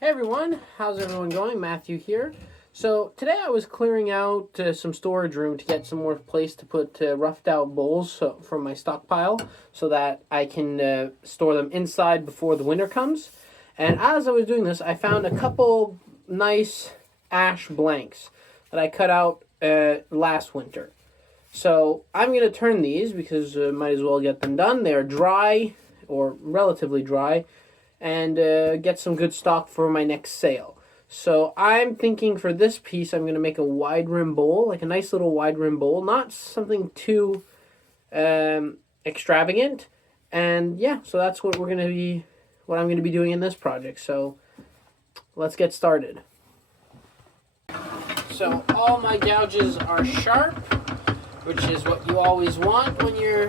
Hey everyone, how's everyone going? Matthew here. So today I was clearing out some storage room to get some more place to put roughed out bowls from my stockpile so that I can store them inside before the winter comes. And as I was doing this, I found a couple nice ash blanks that I cut out last winter. So I'm going to turn these because might as well get them done. They are dry or relatively dry and get some good stock for my next sale. So I'm thinking for this piece, I'm going to make a wide rim bowl, like a nice little wide rim bowl, not something too extravagant. And yeah, so that's what I'm going to be doing in this project. So let's get started. So all my gouges are sharp, which is what you always want when you're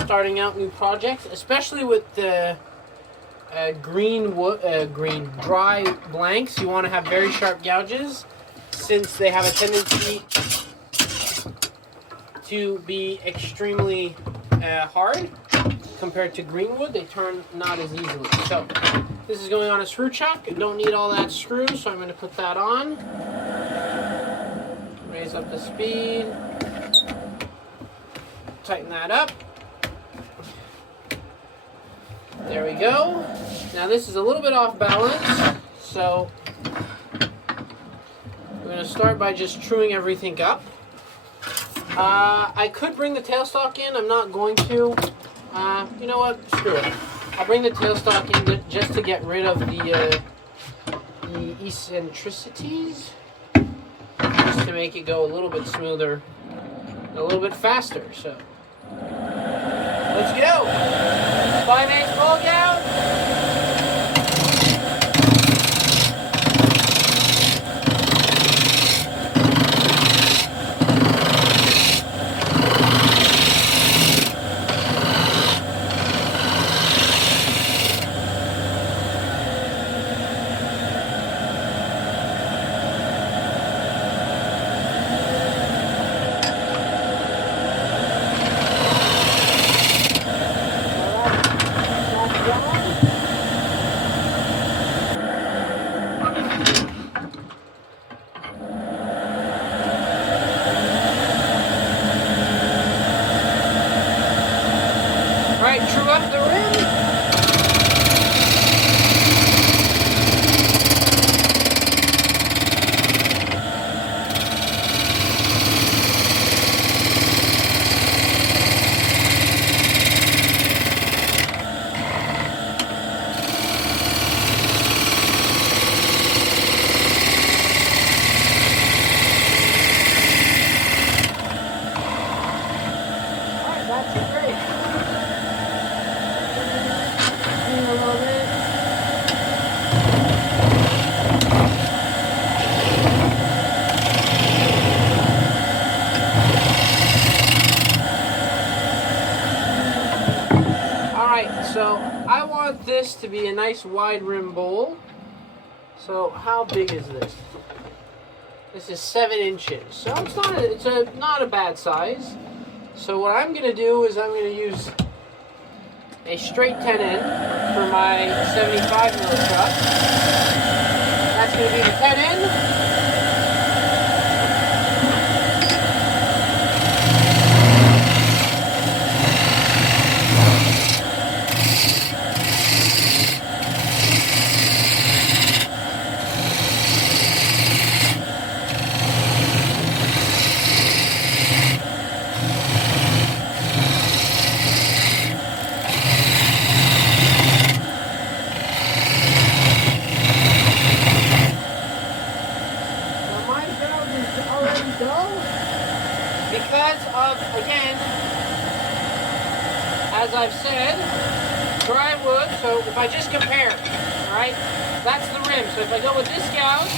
starting out new projects, especially with the green dry blanks. You want to have very sharp gouges since they have a tendency to be extremely hard compared to green wood. They turn not as easily. So this is going on a screw chuck. I don't need all that screw, so I'm going to put that on. Raise up the speed. Tighten that up. There we go. Now this is a little bit off balance, so I'm going to start by just truing everything up. I could bring the tailstock in. I'm not going to. You know what? Screw it. I'll bring the tailstock in just to get rid of the eccentricities, just to make it go a little bit smoother, a little bit faster. So let's go. 5/8 ball gouge. True up the rim. Alright, that's great. So I want this to be a nice wide rim bowl. So how big is this? This is 7 inches. So it's not a bad size. So what I'm gonna do is I'm gonna use a straight 10N for my 75 mil truck. That's gonna be the 10N. Because of, again, as I've said, dry wood, so if I just compare, alright, that's the rim. So if I go with this gouge,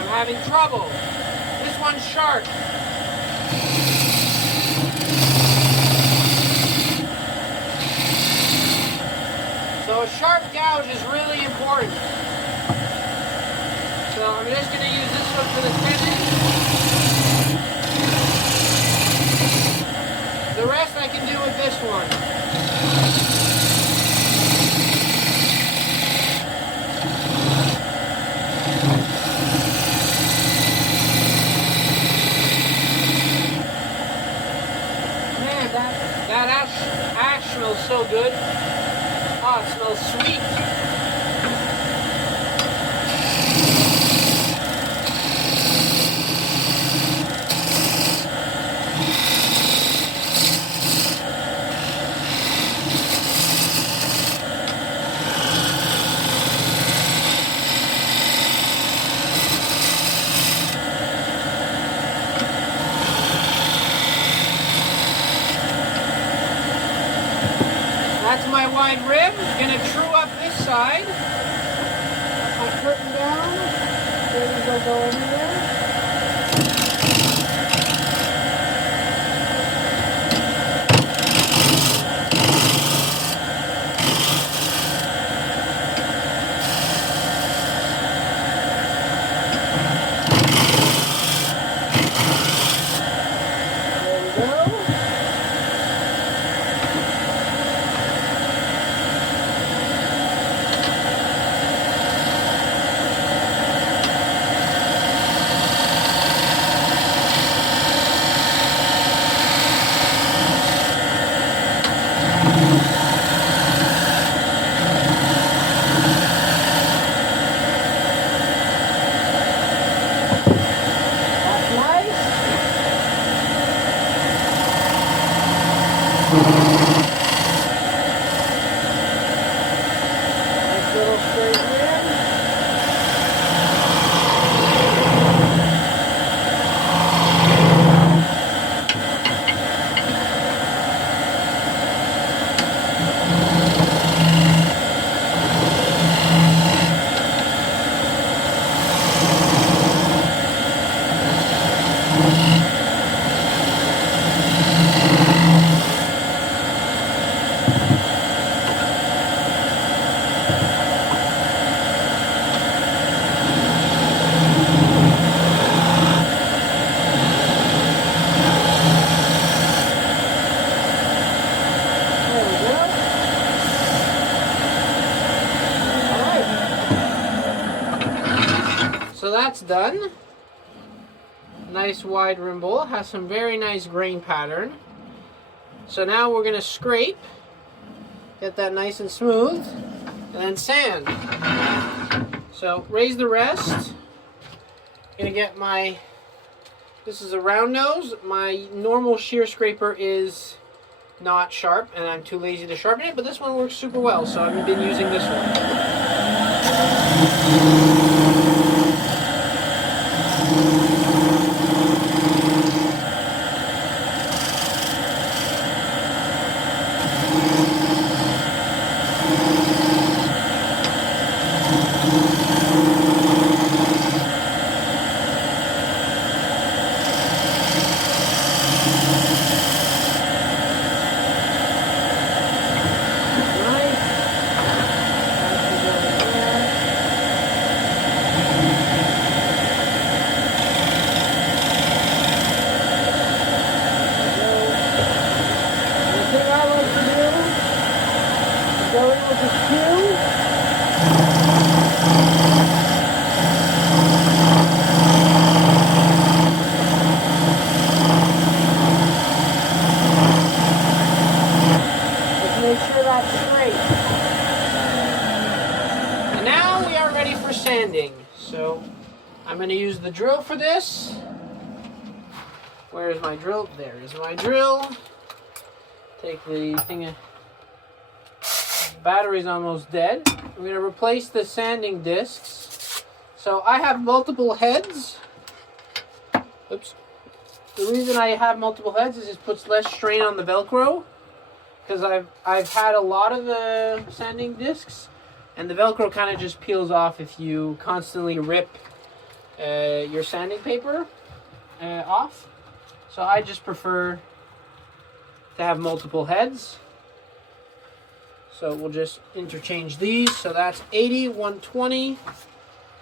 I'm having trouble. This one's sharp. So a sharp gouge is really important. So I'm just going to use this one for the 10-inch. The rest I can do with this one. smells so good. Ah, it smells sweet. That's my wide rim. Gonna true up this side. Put my curtain down. Babies don't go anywhere. There we go. Nice little straight rim. There we go. Alright. So that's done. Nice wide rim bowl. Has some very nice grain pattern. So now we're going to scrape. Get that nice and smooth. And then sand. So raise the rest. Gonna get my, this is a round nose. My normal shear scraper is not sharp and I'm too lazy to sharpen it, but this one works super well, so I've been using this one. Go in with the cue. Let's make sure that's straight. And now we are ready for sanding. So I'm going to use the drill for this. Where's my drill? There is my drill. Take the thing. Battery's almost dead. I'm going to replace the sanding discs. So I have multiple heads. Oops. The reason I have multiple heads is it puts less strain on the Velcro. Because I've had a lot of the sanding discs, and the Velcro kind of just peels off if you constantly rip your sanding paper off. So I just prefer to have multiple heads. So we'll just interchange these. So that's 80, 120.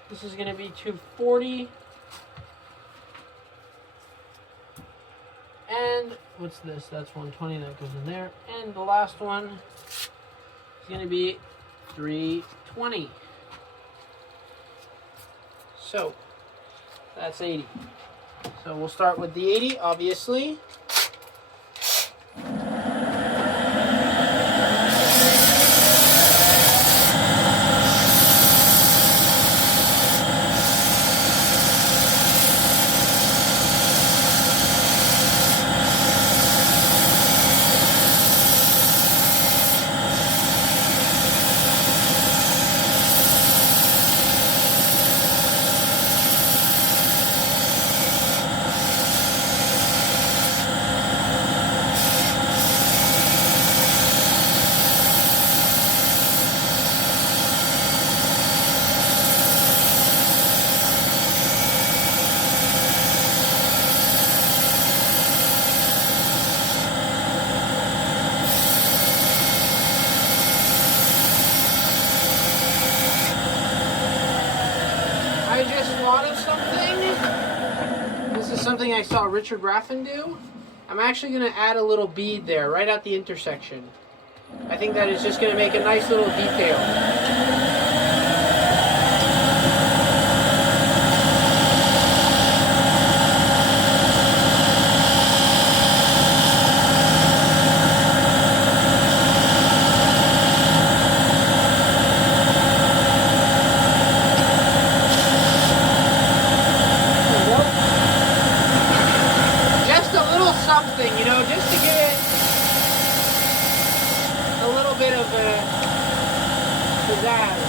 This is going to be 240. And what's this? That's 120. That goes in there. And the last one is going to be 320. So that's 80. So we'll start with the 80, obviously. something I saw Richard Raffin do. I'm actually going to add a little bead there, right at the intersection. I think that is just going to make a nice little detail. Something, you know, just to give it a little bit of a pizzazz.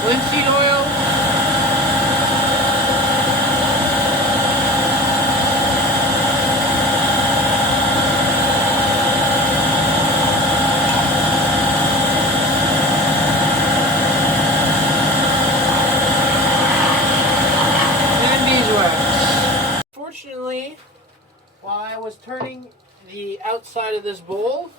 Linseed oil. And beeswax. Fortunately, while I was turning the outside of this bowl,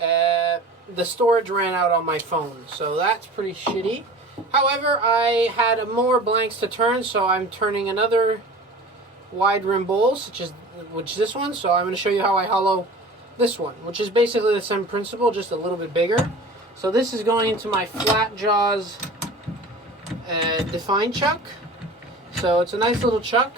the storage ran out on my phone, so that's pretty shitty. However, I had more blanks to turn, so I'm turning another wide rim bowl, which is this one. So I'm going to show you how I hollow this one, which is basically the same principle, just a little bit bigger. So this is going into my Flat Jaws Define chuck. So it's a nice little chuck.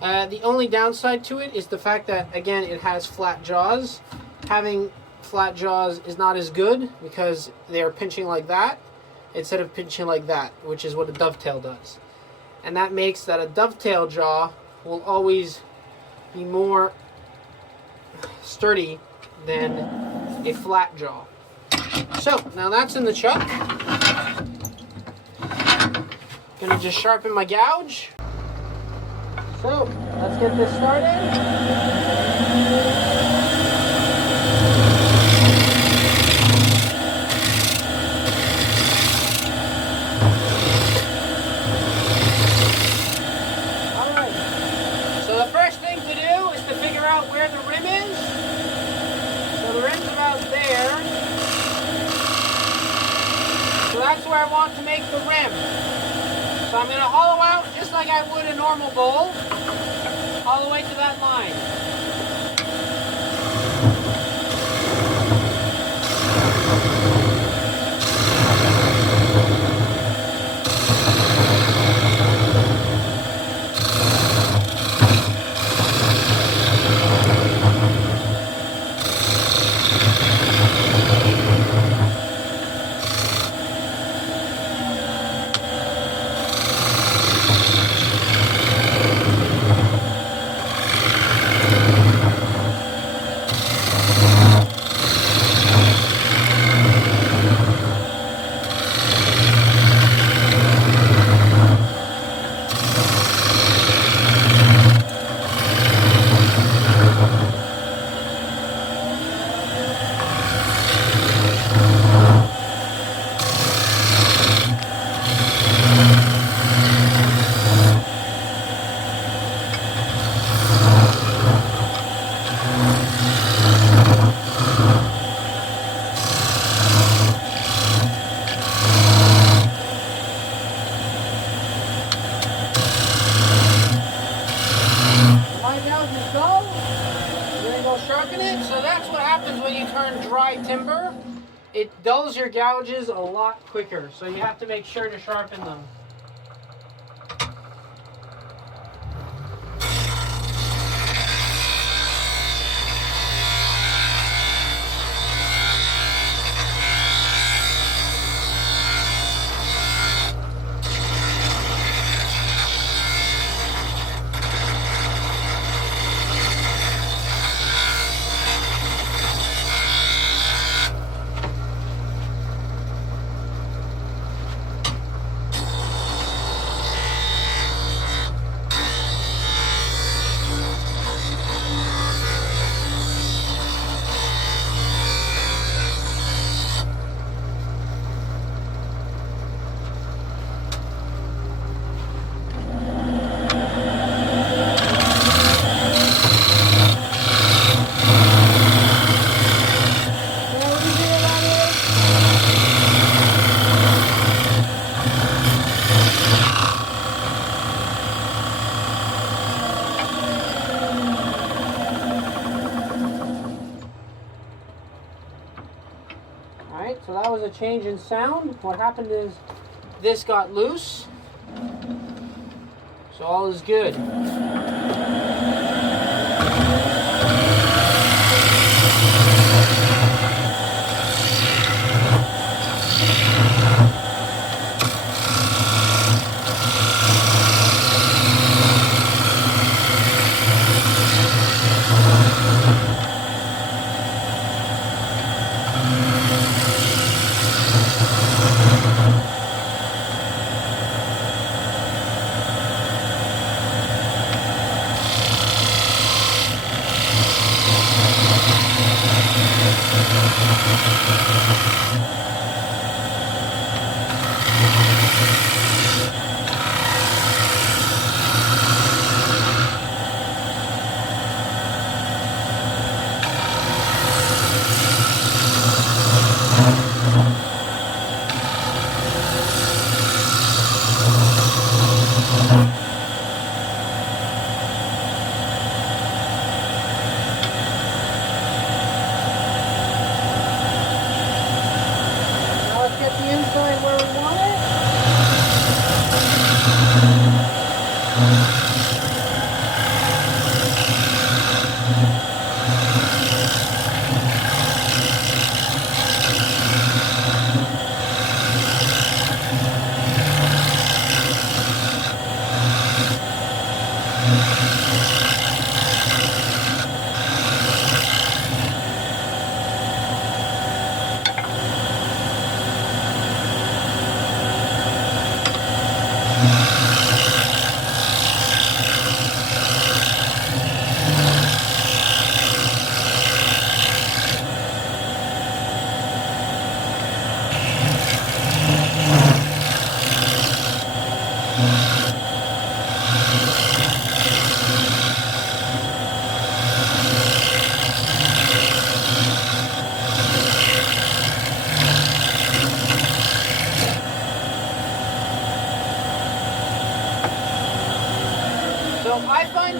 The only downside to it is the fact that, again, it has flat jaws. Having flat jaws is not as good because they are pinching like that instead of pinching like that, which is what a dovetail does. And that makes that a dovetail jaw will always be more sturdy than a flat jaw. So, now that's in the chuck. Gonna just sharpen my gouge. So, let's get this started. that's where I want to make the rim. So I'm going to hollow out just like I would a normal bowl, all the way to that line. Sharpen it. So that's what happens when you turn dry timber. It dulls your gouges a lot quicker, so you have to make sure to sharpen them. Alright, so that was a change in sound. What happened is this got loose. So all is good. find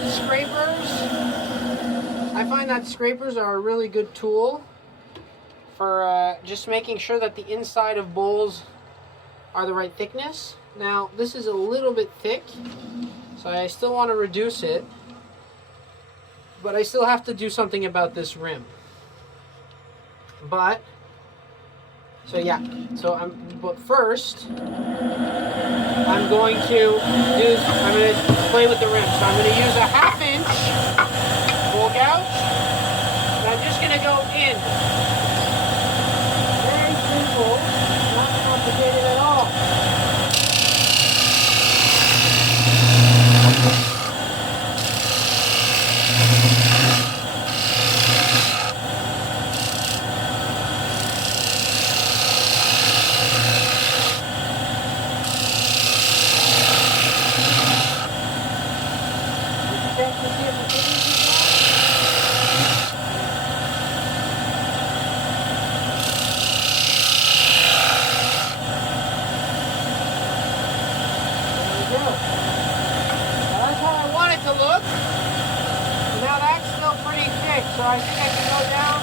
that scrapers are a really good tool for just making sure that the inside of bowls are the right thickness. Now, this is a little bit thick, so I still want to reduce it, but I still have to do something about this rim. But first I'm going to play with the rim. So I'm going to use a 1/2 inch bowl gouge, and I'm just going to go in. Very simple, not complicated at all. So I think I can go down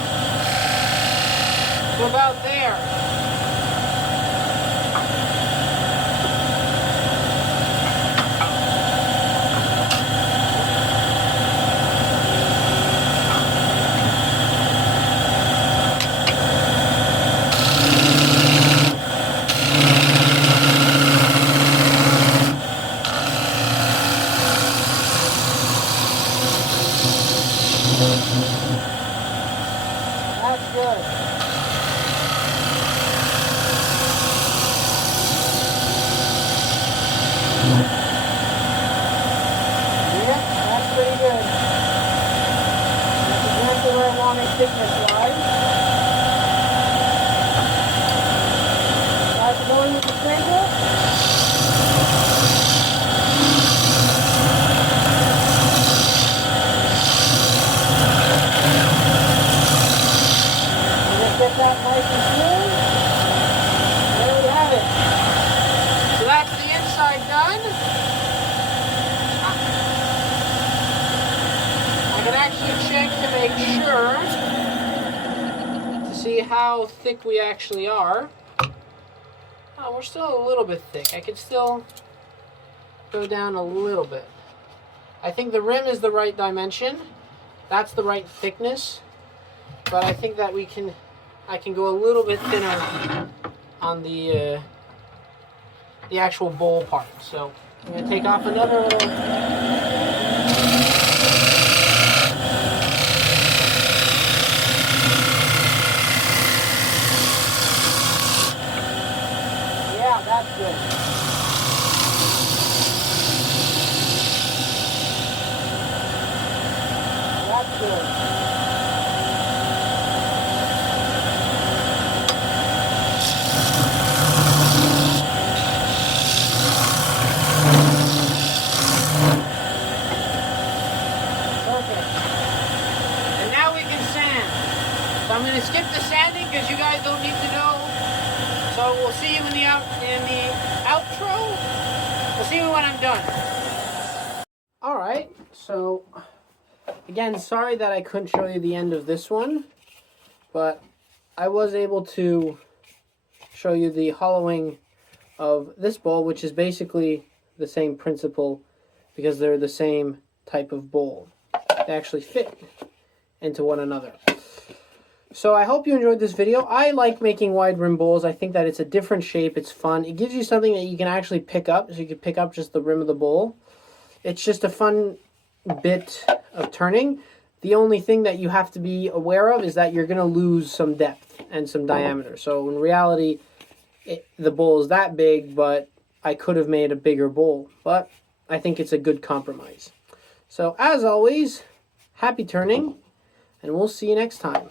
to about there. That's good. Yeah, that's pretty good. That's exactly where I want it thickness-wise. That's going with the sprinkle. Get that nice and smooth. There we have it. So that's the inside done. I can actually check to make sure to see how thick we actually are. Oh, we're still a little bit thick. I could still go down a little bit. I think the rim is the right dimension. That's the right thickness. But I think that I can go a little bit thinner on the actual bowl part. So I'm going to take off another little... Yeah, that's good. That's good. I'm going to skip the sanding because you guys don't need to know. So we'll see you in the outro. We'll see you when I'm done. Alright, so again, sorry that I couldn't show you the end of this one, but I was able to show you the hollowing of this bowl, which is basically the same principle because they're the same type of bowl. They actually fit into one another. So I hope you enjoyed this video. I like making wide rim bowls. I think that it's a different shape. It's fun. It gives you something that you can actually pick up. So you can pick up just the rim of the bowl. It's just a fun bit of turning. The only thing that you have to be aware of is that you're going to lose some depth and some diameter. So in reality, the bowl is that big, but I could have made a bigger bowl. But I think it's a good compromise. So as always, happy turning, and we'll see you next time.